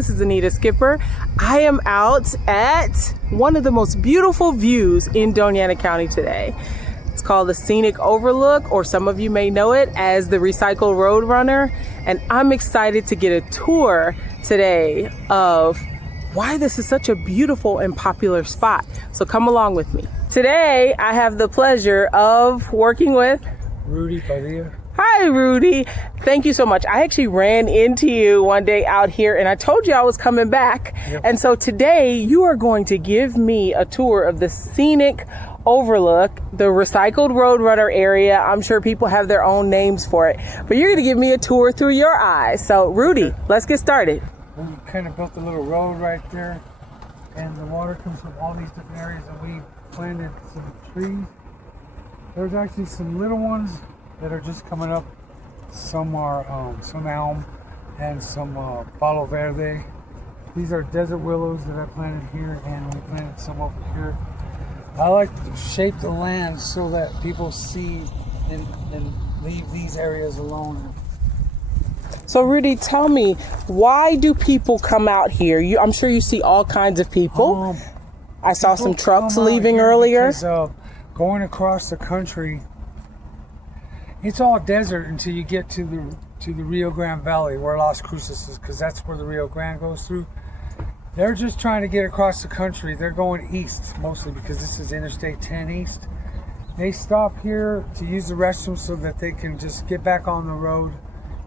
This is Anita Skipper. I am out at one of the most beautiful views in Doña Ana County today. It's called the Scenic Overlook, or some of you may know it as the Recycled Roadrunner. And I'm excited to get a tour today of why this is such a beautiful and popular spot. So come along with me. Today, I have the pleasure of working with Rudy Padilla. Hi, Rudy. Thank you so much. I actually ran into you one day out here and I told you I was coming back. Yep. And so today you are going to give me a tour of the Scenic Overlook, the Recycled Roadrunner area. I'm sure people have their own names for it, but you're going to give me a tour through your eyes. So Rudy, let's get started. We kind of built a little road right there, and the water comes from all these different areas, and we planted some trees. There's actually some little ones that are just coming up. Some are some elm and some palo verde. These are desert willows that I planted here, and we planted some over here. I like to shape the land so that people see and leave these areas alone. So Rudy, tell me, why do people come out here? I'm sure you see all kinds of people. I saw some trucks leaving earlier. Because, going across the country, it's all desert until you get to the Rio Grande Valley, where Las Cruces is, because that's where the Rio Grande goes through. They're just trying to get across the country. They're going east mostly because this is Interstate 10 East. They stop here to use the restroom so that they can just get back on the road,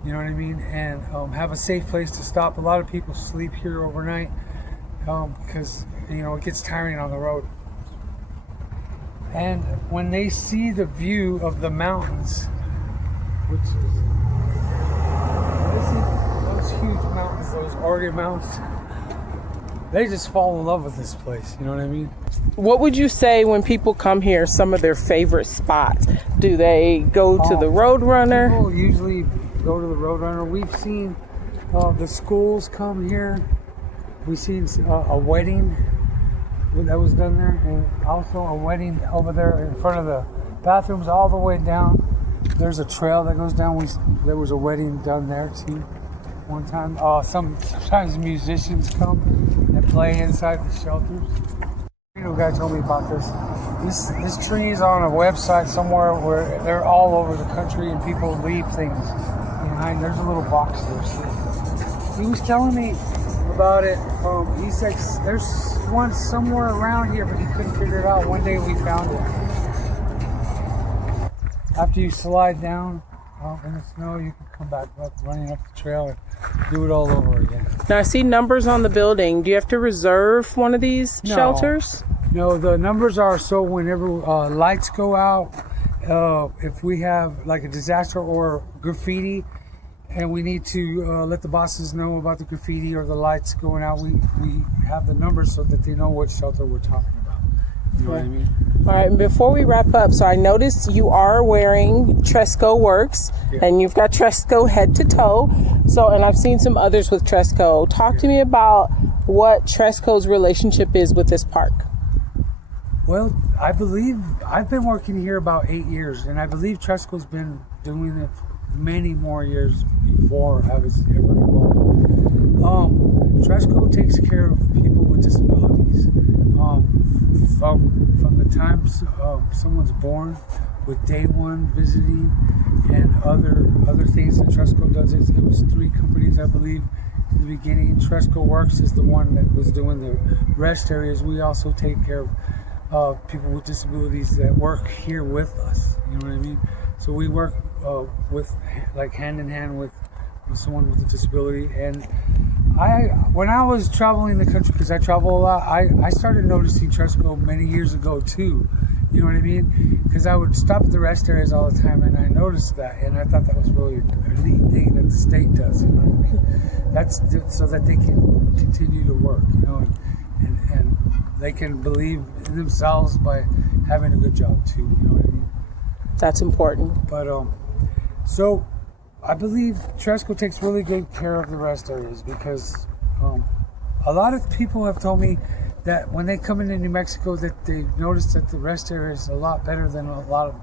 you know what I mean, and have a safe place to stop. A lot of people sleep here overnight because, you know, it gets tiring on the road. And when they see the view of the mountains, which is those huge mountains, those Oregon mountains, they just fall in love with this place, you know what I mean? What would you say when people come here, some of their favorite spots? Do they go to the Roadrunner? People usually go to the Roadrunner. We've seen the schools come here. We've seen a wedding that was done there, and also a wedding over there in front of the bathrooms all the way down. There's a trail that goes down. There was a wedding done there too one time. Sometimes musicians come and play inside the shelters. The guy told me about this. This tree is on a website somewhere where they're all over the country, and people leave things behind. There's a little box there. He was telling me about it. He said there's one somewhere around here, but he couldn't figure it out. One day we found it. After you slide down in the snow, you can come back up, running up the trail and do it all over again. Now I see numbers on the building. Do you have to reserve one of these shelters? No, the numbers are so whenever lights go out, if we have like a disaster or graffiti, and we need to let the bosses know about the graffiti or the lights going out, we have the numbers so that they know what shelter we're talking about. You know what I mean? All right, and before we wrap up, so I noticed you are wearing Tresco Works, and you've got Tresco head to toe. So, and I've seen some others with Tresco. Talk to me about what Tresco's relationship is with this park. Well, I believe I've been working here about 8 years, and I believe Tresco's been doing it many more years before I was ever involved. Tresco takes care of people with disabilities. From the time someone's born, with day one visiting and other things that Tresco does. It was 3 companies, I believe, in the beginning. Tresco Works is the one that was doing the rest areas. We also take care of people with disabilities that work here with us. You know what I mean? So we work with, like, hand in hand with someone with a disability. And when I was traveling the country, because I travel a lot, I started noticing Tresco many years ago too. You know what I mean? Because I would stop at the rest areas all the time, and I noticed that, and I thought that was really a neat thing that the state does. You know what I mean? That's so that they can continue to work, you know, and they can believe in themselves by having a good job too. You know what I mean? That's important. But so I believe Tresco takes really good care of the rest areas, because a lot of people have told me that when they come into New Mexico, that they notice that the rest area is a lot better than a lot of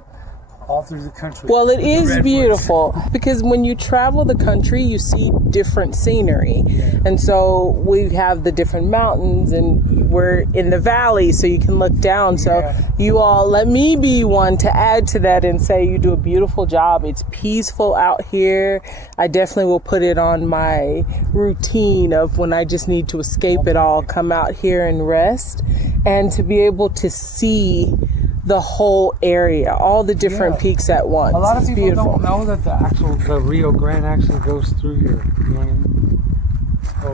all through the country. Well, it The is redwoods. beautiful because when you travel the country, you see different scenery. And so we have the different mountains, and we're in the valley, so you can look down. So you all let me be one to add to that and say you do a beautiful job. It's peaceful out here. I definitely will put it on my routine of when I just need to escape it all, come out here and rest, and to be able to see the whole area, all the different peaks at once. A lot of It's people beautiful. don't know that the Rio Grande actually goes through here. You know what I mean? So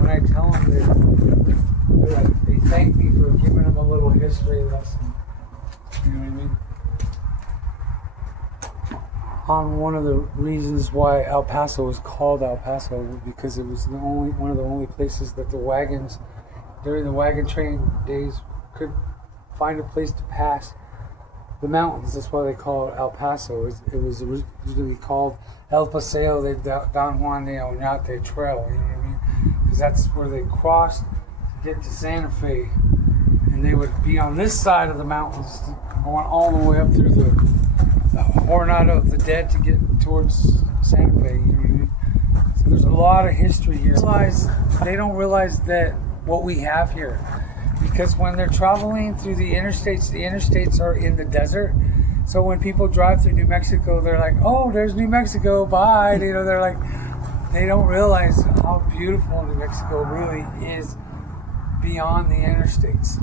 when I tell them, they thank me for giving them a little history lesson. You know what I mean? One of the reasons why El Paso was called El Paso was because it was one of the only places that the wagons during the wagon train days could find a place to pass the mountains. That's why they call it El Paso. It was originally called El Paseo de Don Juan de Oñate Trail, you know what I mean? Because that's where they crossed to get to Santa Fe. And they would be on this side of the mountains, going all the way up through the Jornada of the Dead to get towards Santa Fe, you know what I mean? So there's a lot of history here. They don't realize that what we have here. Because when they're traveling through the interstates are in the desert. So when people drive through New Mexico, they're like, oh, there's New Mexico, bye. You know, they're like, they don't realize how beautiful New Mexico really is beyond the interstates.